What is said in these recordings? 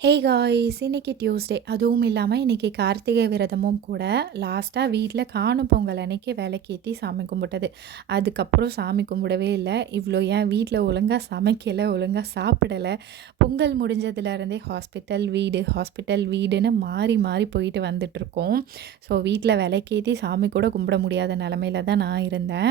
Hey guys! இன்னைக்கு Tuesday. அதுவும் இல்லாம இன்னைக்கு கார்த்திகை விரதமும் கூட. லாஸ்ட்டா வீட்ல காணும் பொங்கல் அன்னைக்கு விளக்கேத்தி சாமி கும்பிட்டது. அதுக்கப்புறம் சாமி கும்பிடவே இல்ல. இவ்ளோ ஏன் வீட்ல ஒழுங்கா சமைக்கல, ஒழுங்கா சாப்பிடல. பொங்கல் முடிஞ்சதுலேருந்தே ஹாஸ்பிட்டல் வீடுன்னு மாறி மாறி போயிட்டு வந்துட்டுருக்கோம். ஸோ வீட்ல விளக்கேத்தி சாமி கூட கும்பிட முடியாத நிலமையில தான் நான் இருந்தேன்.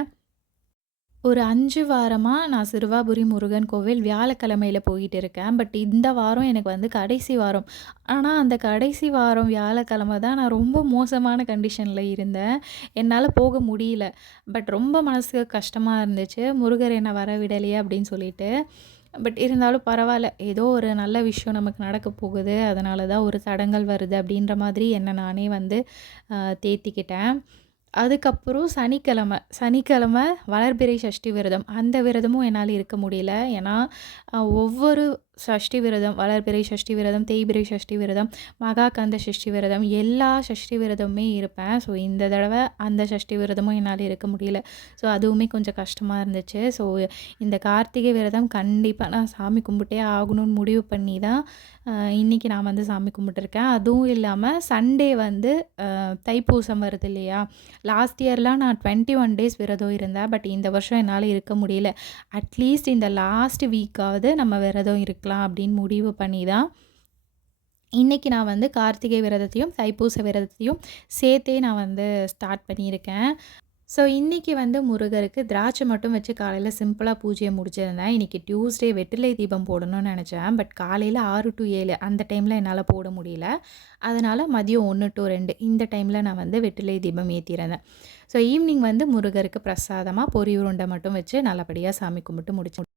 ஒரு 5 வாரமா நான் சிறுவாபுரி முருகன் கோவில் வியாழக்கிழமையில போயிட்டு இருக்கேன். பட் இந்த வாரம் எனக்கு வந்து கடைசி வாரம். ஆனா, அந்த கடைசி வாரம் வியாழக்கிழமை தான் நான் ரொம்ப மோசமான கண்டிஷன்ல இருந்தேன். என்னால போக முடியல. பட் ரொம்ப மனசுக்கு கஷ்டமா இருந்துச்சு. முருகர் என்ன வரவிடலையே அப்படின்னு சொல்லிட்டு. பட் இருந்தாலும் பரவால்ல. ஏதோ ஒரு நல்ல விஷயம் நமக்கு நடக்க போகுது. அதனால தான் ஒரு தடங்கல் வருது அப்படின்ற மாதிரி என்ன நானே வந்து தேத்திக்கிட்டேன். அதுக்கப்புறம் சனிக்கிழமை வளர்பிறை சஷ்டி விரதம். அந்த விரதமும் என்னால இருக்க முடியல. ஏன்னா, ஒவ்வொரு சஷ்டி விரதம், வளர்பிறை சஷ்டி விரதம், தேய்பிறை சஷ்டி விரதம், மகாகந்த சஷ்டி விரதம் எல்லா சஷ்டி விரதமுமே இருப்பேன். ஸோ, இந்த தடவ அந்த சஷ்டி விரதமும் என்னால இருக்க முடியல. ஸோ, அதுவுமே கொஞ்சம் கஷ்டமா இருந்துச்சு. ஸோ, இந்த கார்த்திகை விரதம் கண்டிப்பா நான் சாமி கும்பிட்டே ஆகணும்னு முடிவு பண்ணி தான் இன்னைக்கு நான் வந்து சாமி கும்பிட்டுருக்கேன். அதுவும் இல்லாம சண்டே வந்து தைப்பூசம் வருது இல்லையா? லாஸ்ட் இயர்லாம் நான் 21 டேஸ் விரதம் இருந்தேன். பட் இந்த வருஷம் என்னால இருக்க முடியல. அட்லீஸ்ட் இந்த லாஸ்ட் வீக்காவது நம்ம விரதம் இருக்கலாம் அப்படின்னு முடிவு பண்ணி தான், இன்னைக்கு நான் வந்து கார்த்திகை விரதத்தையும், தைப்பூச விரதத்தையும் சேர்த்தே நான் வந்து ஸ்டார்ட் பண்ணியிருக்கேன். ஸோ, இன்னைக்கு வந்து முருகருக்கு திராட்சை மட்டும் வச்சு காலையில சிம்பிளா பூஜைய முடிச்சிருந்தேன். இன்னைக்கு டியூஸ்டே வெற்றிலை தீபம் போடணும்னு நெனச்சேன். பட் காலையில 6 டூ 7 அந்த டைம்ல என்னால போட முடியல. அதனால மதியம் 1 டூ 2 இந்த டைம்ல நான் வந்து வெற்றிலை தீபம் ஏத்தியிருந்தேன். ஸோ, ஈவினிங் வந்து முருகருக்கு பிரசாதமா பொரி உருண்டை மட்டும் வச்சு நல்லபடியா சாமி கும்பிட்டு முடிச்சேன்.